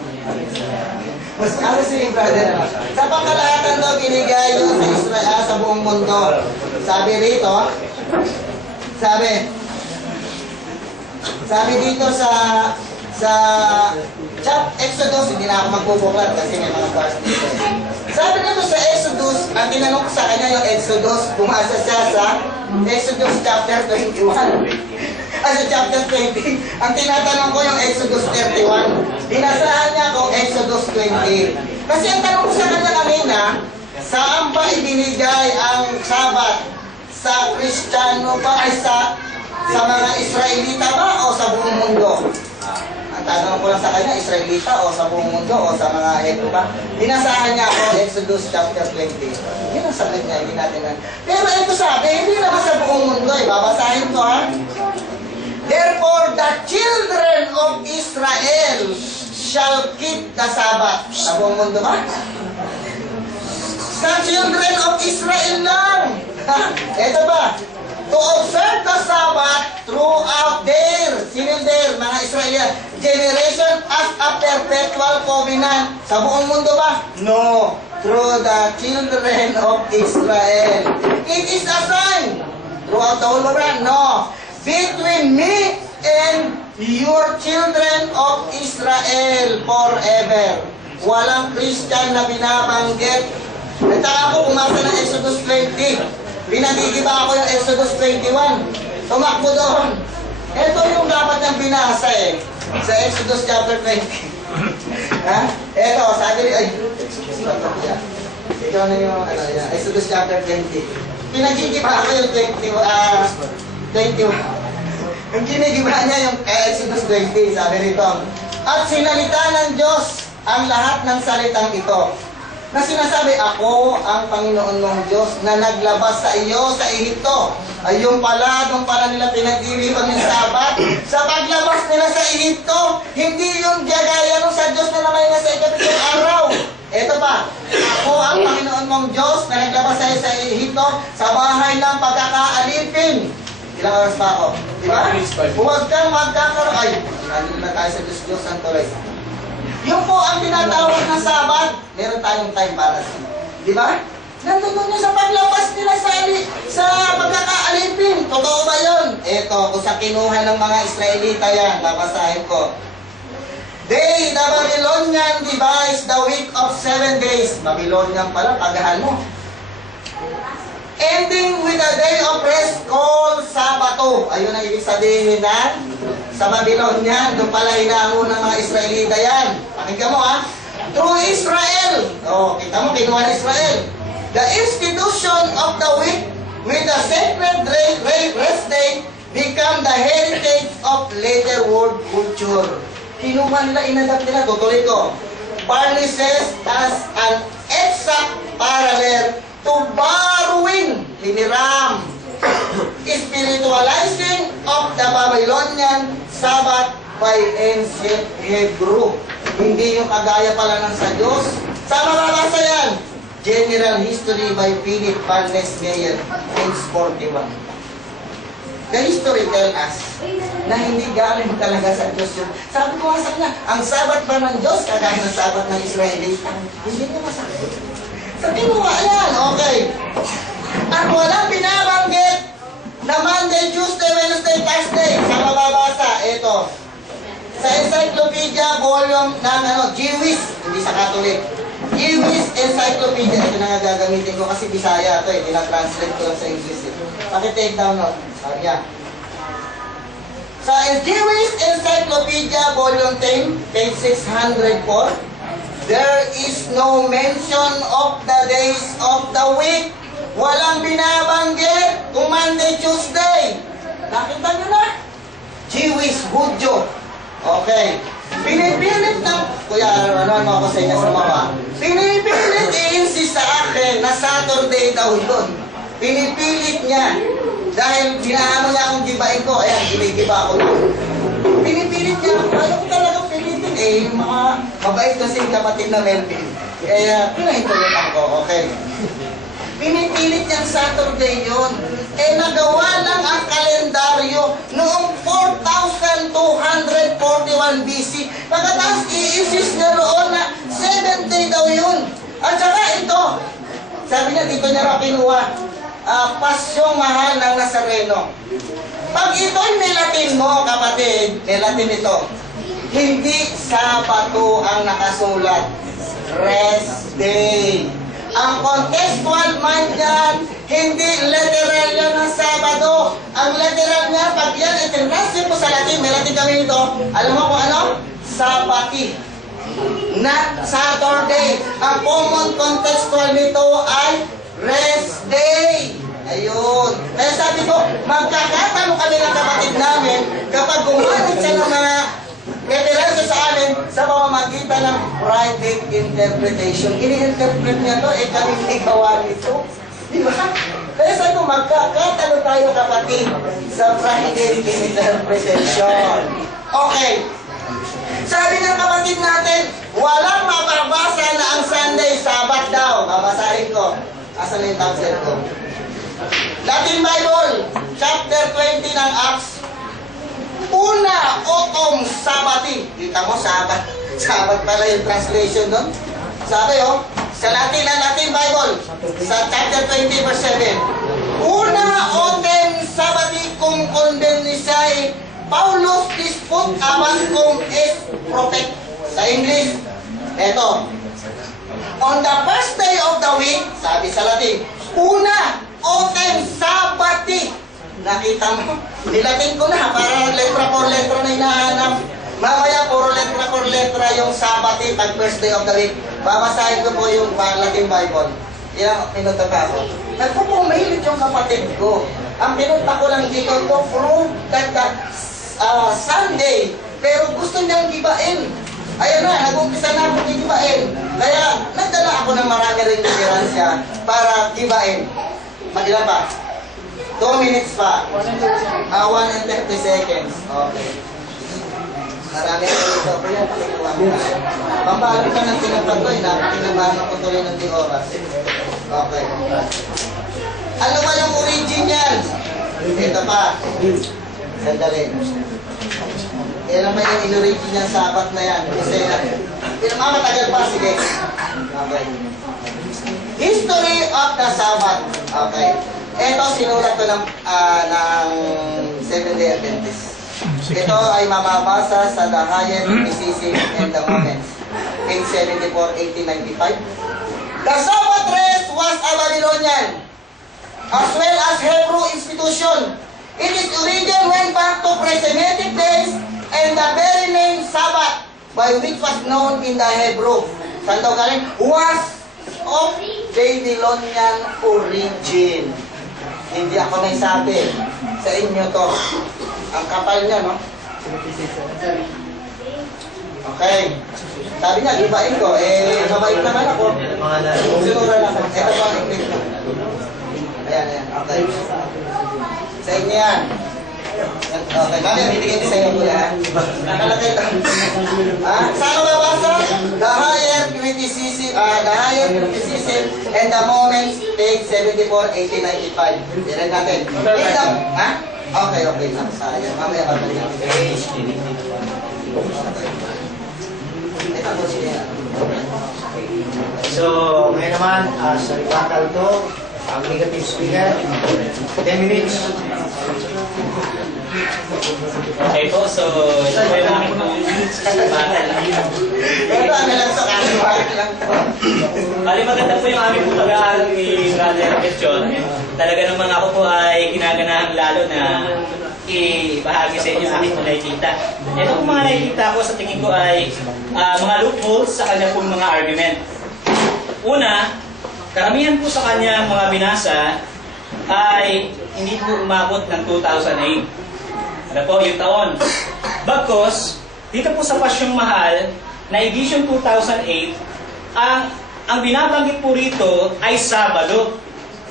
Mas ano si brother? Sa pangkalahatan daw binigay yun sa Israel, sa buong mundo. Sabi rito, sabi dito sa Exodus, hindi na ako magpupuklat kasi may mga verse dito. Sabi nito sa Exodus, ang tinanong ko sa kanya yung Exodus, pumasa siya sa Exodus chapter 21. Sa chapter 20, ang tinatanong ko yung Exodus 31. Dinasahan niya ako Exodus 20. Kasi ang tanong ko sa kanya kanina, saan ba ibinigay ang Sabat? Sa Kristiyano ba ay sa mga Israelita ba o sa buong mundo? Ang tanong ko lang sa kanya, Israelita o sa buong mundo o sa mga Hebrew ba? Dinasahan niya ako Exodus chapter 20. Yun ang sagot niya, hindi natin na. Pero ito sabi, hindi naman sa buong mundo eh. Babasahin ko ha. Therefore, the children of Israel shall keep the Sabbath. Sa buong mundo ba? Sa children of Israel lang. Ito ba? To observe the Sabbath throughout their, mga Israel, generation as a perpetual covenant. Sa buong mundo ba? No. Through the children of Israel. It is a sign. Throughout the whole world? No. Between me and your children of Israel forever. Walang Christian na binabanggit. Nagtaka ako, umasa ng Exodus 20. Pinagigiba ako yung Exodus 21. Tumakbo doon. Ito yung dapat niyang binasa eh. Sa Exodus chapter 20. Ha? Ito, sabi ay, ikaw na yung, Exodus chapter 20. Pinagigiba ako yung 21. Yung kinigiba niya yung Exodus 20, sabi rito. At sinalita ng Diyos ang lahat ng salitang ito. Na sinasabi, ako ang Panginoon mong Diyos na naglabas sa iyo sa Ehipto. Ayun pala, nung pala nila pinag-iripan ng Sabat. Sa paglabas nila sa Ehipto, hindi yung gagaya nung sa Diyos na namay na sa ikapitong araw. Ito pa, ako ang Panginoon mong Diyos na naglabas sa iyo sa Ehipto sa bahay ng pagkakaalipin. Ilang oras pa ako? Diba? Huwag kang magkakaroon. Ay, nandun na tayo sa Diyos ang tuloy. Yung po ang tinatawag na Sabat, meron tayong time para sa di ba? Nandun nyo sa paglabas nila sa pagkakaalipin. Totoo ba yun? Ito, kung sa kinuha ng mga Israelita yan, babasahin ko. They, the Babylonian devised the week of 7 days. Babylonian pala, pagahan mo. Ending with a day of rest called Sabato. Ayun ang ibig sabihin na sa Babylonian, doon pala hinahon ng mga Israelita yan. Pakinggan mo ha. Through Israel. Oh, kita mo, kinuha ng Israel. The institution of the week with the sacred rest day become the heritage of later world culture. Kinuha nila, inadapt nila, tutuloy ko. Furnishes as an exact parallel to borrowing, hiniram, spiritualizing of the Babylonian Sabbath by ancient Hebrew. Hindi yung kagaya pala ng sa Diyos. Saan mababasa yan? General History by Philip Barnes Meyer, page 41. The history tell us na hindi galing talaga sa Diyos yun. Sabi ko nga sa kanya, ang Sabat ba ng Diyos kagaya ng Sabat ng Israelita? Hindi niya masabi. Sabi mo nga yan, okay. At walang binabanggit na Monday, Tuesday, Wednesday, Thursday. Sa mababasa, ito. Sa Encyclopedia Volume ng Jewish, hindi sa Catholic. Jewish Encyclopedia. Ito na nga gagamitin ko kasi Bisaya ito eh. Tinatranslate ko lang sa English eh. Paki-take down no. Sabi niya. Sa Jewish Encyclopedia Volume 10, page 604, there is no mention of the days of the week. Walang binabanggit kung Monday, Tuesday. Nakita nyo na? Jewish, Hudyo. Okay. Pinipilit ng, kuya, ano mo ako sa inyo sa mama? Pinipilit i-insist sa akin na Saturday daw yun. Pinipilit niya. Dahil binahan mo niya akong gibain ko, ayan, ginigiba ako doon. Pinipilit niya, ayaw ko talagang pilitin. Eh, yung mga mabait kasi yung kapatid na Melvin. Kaya, pinahintulit ako, okay. Pinipilit niyang Saturday yun. Eh, nagawa lang ang kalendaryo noong 4241 BC. Pagkatapos, i-insist niya roon na 7th day daw yun. At saka ito, sabi niya, dito niya raw kinuha, pasyong mahal ng Nazareno. Pag ito'y nilatin mo, kapatid, nilatin ito, hindi Sabato ang nakasulat. Rest day. Ang contextual mind yan, hindi literal yan ng Sabado. Ang literal niya, pag yan itinranslate mo sa Latin, may Latin kami ito, alam mo kung ano? Sabati. Not Saturday. Ang common contextual nito ay rest day. Ayun. Kaya sabi ko, magkakatalo kami ng kapatid namin kapag gumamit siya ng mga referensya sa amin sa pamamagitan ng private interpretation. Ini-interpret niya to, eh kami hindi gawa nito. Di ba? Kaya sabi ko, magkakatalo tayo kapatid sa private interpretation. Okay. Sabi ng kapatid natin, walang mababasa na ang Sunday, Sabat daw. Babasahin ko. Asan na yung tablet ko? Latin Bible, chapter 20 ng Acts. Una, otom, sabati. Kita mo, sabat. Sabat pala yung translation doon. Sabi sa Latin na Latin Bible, sa chapter 20 verse 7. Una, otem, sabati, cum convenisai, Paulus disput amas cum es prophet. Sa English, eto. On the first day of the week, sabi sa Latin, una, otem, sabati. Nakita mo? Nilatin ko na para letra por letra na hinahanap. Mamaya puro letra por letra yung Sabati pag first day of the week. Babasahin ko po yung Latin Bible. Ilang minuto pa ako. Nagpupumilit yung kapatid ko. Ang pinunta ko lang dito to prove that Sunday. Pero gusto niyang gibain. Ayun na, nag-umpisa na ako gibain. Kaya nagdala ako ng marami rin diferensya para gibain. Magila pa. 2 minutes pa. 1 and 30 seconds. Okay. Marami ko ito. Kaya pakikuha mo na. Pampalo ka ng tinapag ko. Pinabano ko tuloy ng oras. Okay. Ano ba yung origin yan? Ito pa. Sandali. Kailan ba yung inurate niya sa sabat na yan? Kasi, matagal pa, sige. Okay. History of the Sabbath. Okay. Ito, sinulat ko ng Seventh-day Adventist. Ito ay mababasa sa The Higher Mysticism and the Moments, page 74, 1895. The Sabbath rest was a Babylonian as well as Hebrew institution. It is origin went back to pre-Semitic days and the very name Sabbath, by which was known in the Hebrew, saan daw galing? Was of Babylonian origin. Hindi ako may sabi. Sa inyo to. Ang kapal niya, no? Okay. Sabi niya, gibain ko. Mabait naman ako. Sinuran ako. Ito po ang English ko. Ayan. Okay. Sa inyo yan. Okay. Mamaya, bibigyan ko sa inyo po yan. Nakalagay lang. Saan ko babasa? The Higher Criticism and the Moments, page 74, 1895. Diyan natin. Okay. Sayang. Mamaya babalik. Ito po siya. So, ngayon naman, sa rebuttal to, ang negative speaker, 10 minutes. Okay po, so ito po yung aking battle. Ito ang lang sa kaliwag lang po. Bali maganda po yung aming pag-aaral ni Brother Question. Talaga naman ako po ay ginaganahan lalo na ibahagi sa inyo ang aking nakikita. Ito pong mga nakikita ko sa tingin ko ay mga loopholes sa kanya pong mga argument. Una, karamihan po sa kanya mga binasa ay hindi po umabot ng 2008. Ano po yung taon? Bagkos, dito po sa Pasyong Mahal na edition 2008, ang binabanggit po rito ay Sabado.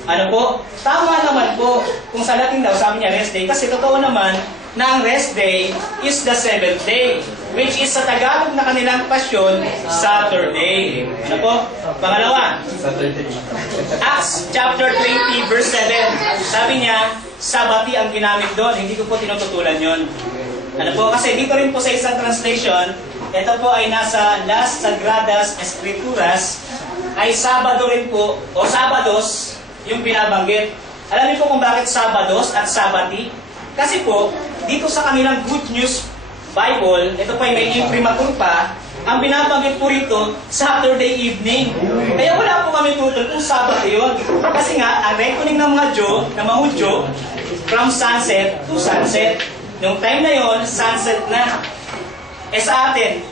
Ano po? Tama naman po kung sa Latin daw sabi niya rest day kasi totoo naman na ang rest day is the 7th day, which is sa Tagalog na kanilang pasyon, Saturday. Ano po? Pangalawa, Acts chapter 20 verse 7. Sabi niya, Sabati ang ginamit doon. Hindi ko po tinututulan yon. Ano po? Kasi dito rin po sa isang translation, ito po ay nasa Las Sagradas Escrituras, ay Sabado rin po, o Sabados, yung binabanggit. Alam niyo po kung bakit Sabados at Sabati? Kasi po, dito sa kanilang Good News Bible, ito po ay may imprimatur pa, ang binabanggit po rito, Saturday evening. Kaya wala po kami tutol kung Sabado yun. Kasi nga, ang reckoning ng mga Hudyo, from sunset to sunset. Nung time na yon, sunset na. Sa atin,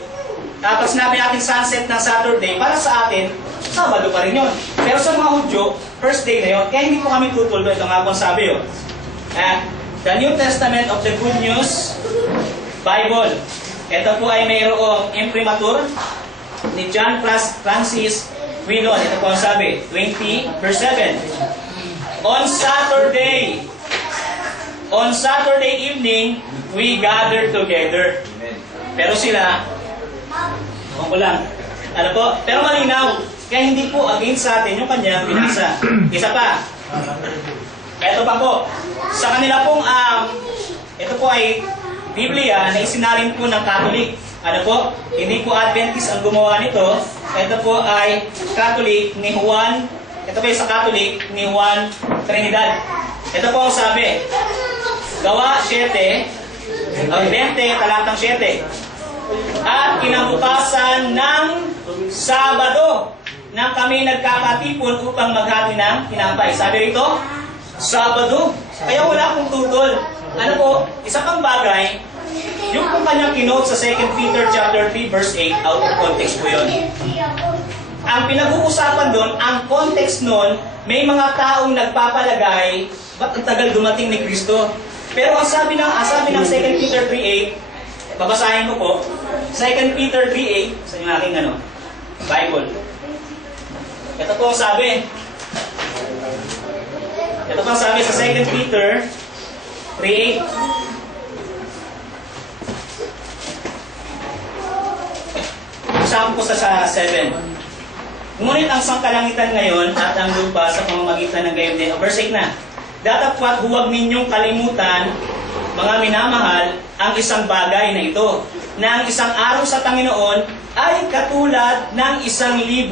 tapos sinabi natin sunset ng Saturday, para sa atin, Sabado pa rin yun. Pero sa mga Hudyo, first day na yun. Kaya hindi po kami tutol doon. Ito nga po sabi yun. The New Testament of the Good News Bible. Ito po ay mayroong imprimatur ni John Francis Quinon. Ito po ang sabi, 20 verse 7. On Saturday evening, we gather together. Pero sila, ko lang. Ano po? Pero malinaw. Kaya hindi po against sa atin yung kanyang binasa. Isa pa. Ito pa po. Sa kanila pong, ito po ay Biblia na isinalin po ng Catholic. Ano po? Hindi po Adventist ang gumawa nito. Ito po ay Catholic ni Juan. Ito po ay sa Catholic ni Juan Trinidad. Ito po ang sabi. Gawa 7, 20, talatang 7. At kinabukasan ng Sabado na kami nagkakatipon upang maghati ng tinapay. Sabi rito, Sabado. Kaya wala akong tutol. Ano po, isa pang bagay, yung kung kanyang kinote sa 2 Peter chapter 3 verse 8, out of context po yun. Ang pinag-uusapan doon, ang context noon, may mga taong nagpapalagay, ba't ang tagal dumating ni Kristo? Pero ang sabi ng 2 Peter 3:8, babasahin ko po, 2 Peter 3:8, sa yung aking Bible. Ito po ang sabi. Ito po ang sabi sa 2 Peter 3:8. Usapan ko sa 7. Ngunit ang sangkalangitan ngayon at ang lupa sa pamamagitan ng gayon din. Verse 8 na. Datapwat huwag ninyong kalimutan mga minamahal, ang isang bagay na ito, na ang isang araw sa Panginoon ay katulad ng 1,000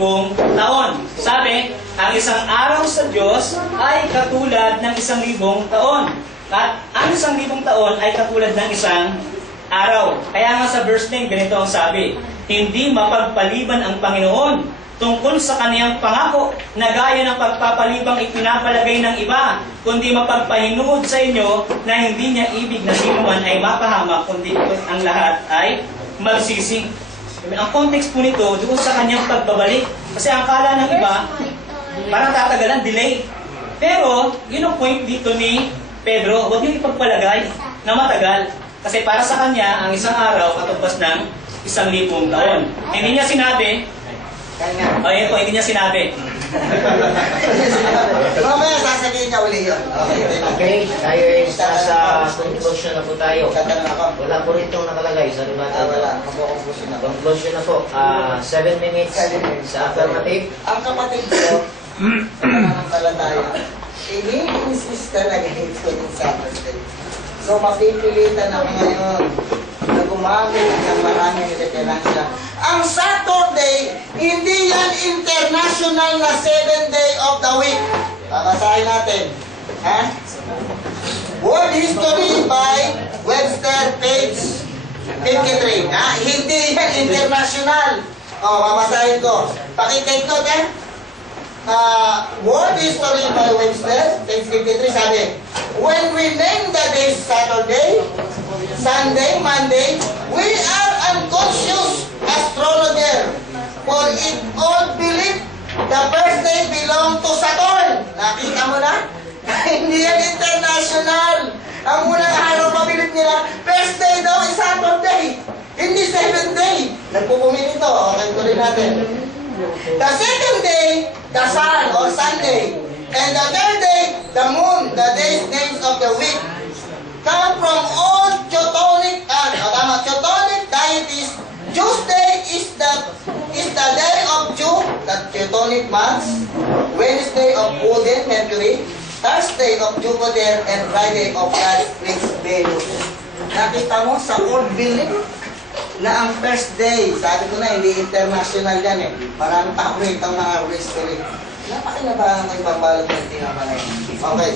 taon. Sabi, ang isang araw sa Diyos ay katulad ng 1,000 taon. At ang 1,000 taon ay katulad ng isang araw. Kaya nga sa verse 10, ganito ang sabi, hindi mapagpaliban ang Panginoon tungkol sa kaniyang pangako na gaya ng pagpapalibang ipinapalagay ng iba, kundi mapagpahinuod sa inyo na hindi niya ibig na sinuman ay mapahamak, kundi ang lahat ay magsisi. Ang context po nito doon sa kanyang pagbabalik. Kasi ang kala ng iba, parang tatagalan, delay. Pero, yun ang point dito ni Pedro, huwag niyo ipagpalagay na matagal. Kasi para sa kanya, ang isang araw katumbas ng 1,000 taon. Hindi niya sinabi, ayun po, hindi niya sinabi. Mamaya sasabihin niya uli yun. Okay, tayo ay sa conclusion na po tayo. Tatanong ako. Wala po rin itong nakalagay sa lumata. Wala, mag-conclusion ako. Conclusion na po. 7 minutes 7 minutes. sa affirmative. Ang kapatid ko, pananampalataya, ini-insist talaga ito yung Saturday. So, mapipilitan ako ngayon na gumamit ng maraming referensya. Ang Saturday, hindi yan international na 7th day of the week. Babasahin natin. Ha? World History by Webster, page 53. Ha? Hindi yan international. O, babasahin ko. Pakitake note, eh? World History by Webster, page 53, sabi, when we name the days Saturday, Sunday, Monday, we are unconscious astrologer, for it all believe the first day belong to Saturn. Nakita mo na? Hindi yan international. Ang unang araw pabilit nila, first day daw is Saturday, hindi 7th day. Nagpupumili ito, okay, tuloy natin. The second day, the sun or Sunday. And the third day, the moon, the days, names of the week, come from all Teutonic deities. Tuesday is the day of June, the Teutonic months. Wednesday of Odin, Mercury. Thursday of Jupiter, and Friday of God, Venus. Nakita mo sa old building na ang first day, sabi ko na, hindi international yan eh. Marami pa ako rin itong mga history. Napakinabahan ko yung pambalot ng tinabalay. Okay.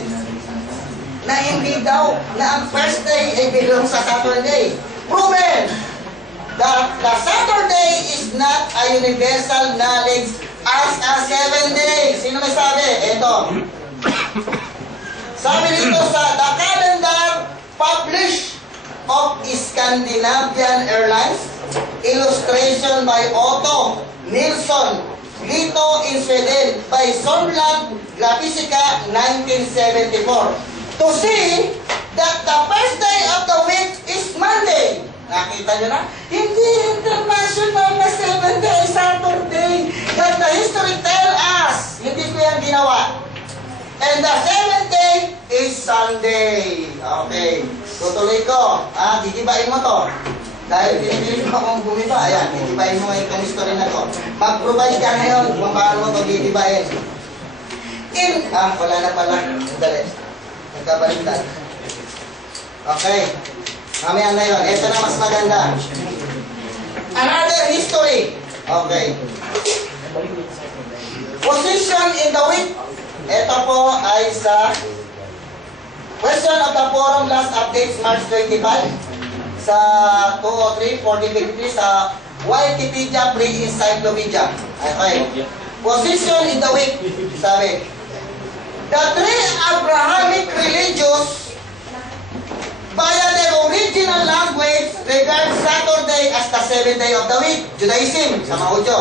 Na hindi daw, na ang first day ay belong sa Saturday. Proven that the Saturday is not a universal knowledge as a 7 day. Sino may sabi? Ito. Sabi dito sa The Calendar published of Scandinavian Airlines, illustration by Otto Nilsson, Lito in Sweden, by Sonland Grafisica, 1974. To see that the first day of the week is Monday. Nakita nyo na? Hindi international na 7 day, Saturday. That the history tell us. Hindi ko yan ginawa. And the 7th day is Sunday. Okay. Tutuloy ko. Gigibain mo to. Dahil pinipilit mo akong bumiba. Ayan, gigibain mo itong history na to. Mag-provide ka ngayon kung paano mo ito gigibain. Wala na pala. Dali. Nagkabaliktad. Okay. Mamaya na yun. Ito na mas maganda. Another history. Okay. Position in the week. Ito po ay sa question of the forum last updates March 25 sa 203-4053 sa Wikipedia Pre-Encyclopedia. Okay. Position in the week. Sabi, the three Abrahamic religions via their original language regard Saturday as the 7th day of the week. Judaism sa mga Hudyo.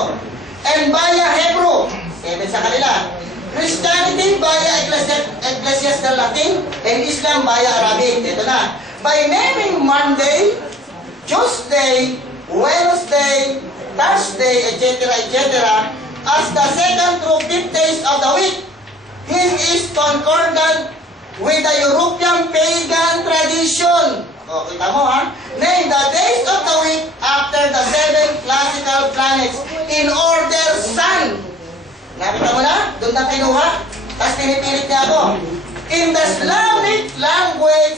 And via Hebrew, 7 sa kanila. Christianity via Ecclesiastical Latin, and Islam via Arabic. Ito na. By naming Monday, Tuesday, Wednesday, Thursday, etc., etc., as the second through 5th days of the week, this is concordant with the European pagan tradition. O, kita mo ha? Name the days of the week after the 7 classical planets in order sun. Nakita mo na? Doon na kinuha. Tapos pinipilit niya ako. In the Islamic language,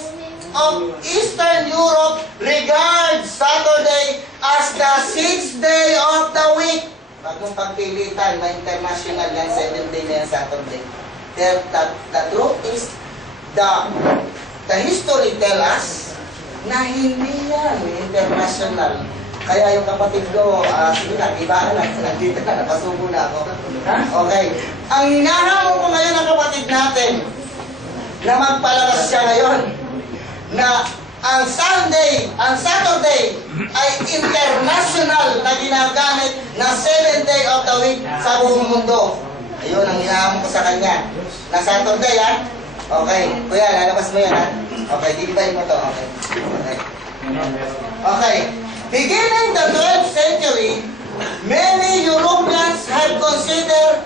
of Eastern Europe regard Saturday as the 6th day of the week. Bagong pagpilitan, na international yan, 7th day na yan, Saturday. The truth is, the history tell us na hindi yan international. Kaya yung kapatid ko, sige na, ibaan na, nandito na, napasubo na ako. Okay. Ang hinahamon ko ngayon ng kapatid natin, na magpalabas siya ngayon, na ang Saturday ay international na ginagamit na 7th day of the week sa buong mundo. Ayun ang hinahamon ko sa kanya. Na Saturday, ha? Okay. Kuya, lalabas mo yan, ha? Okay, dilibayin mo to. Okay. Okay. Okay. Beginning the 12th century, many Europeans have considered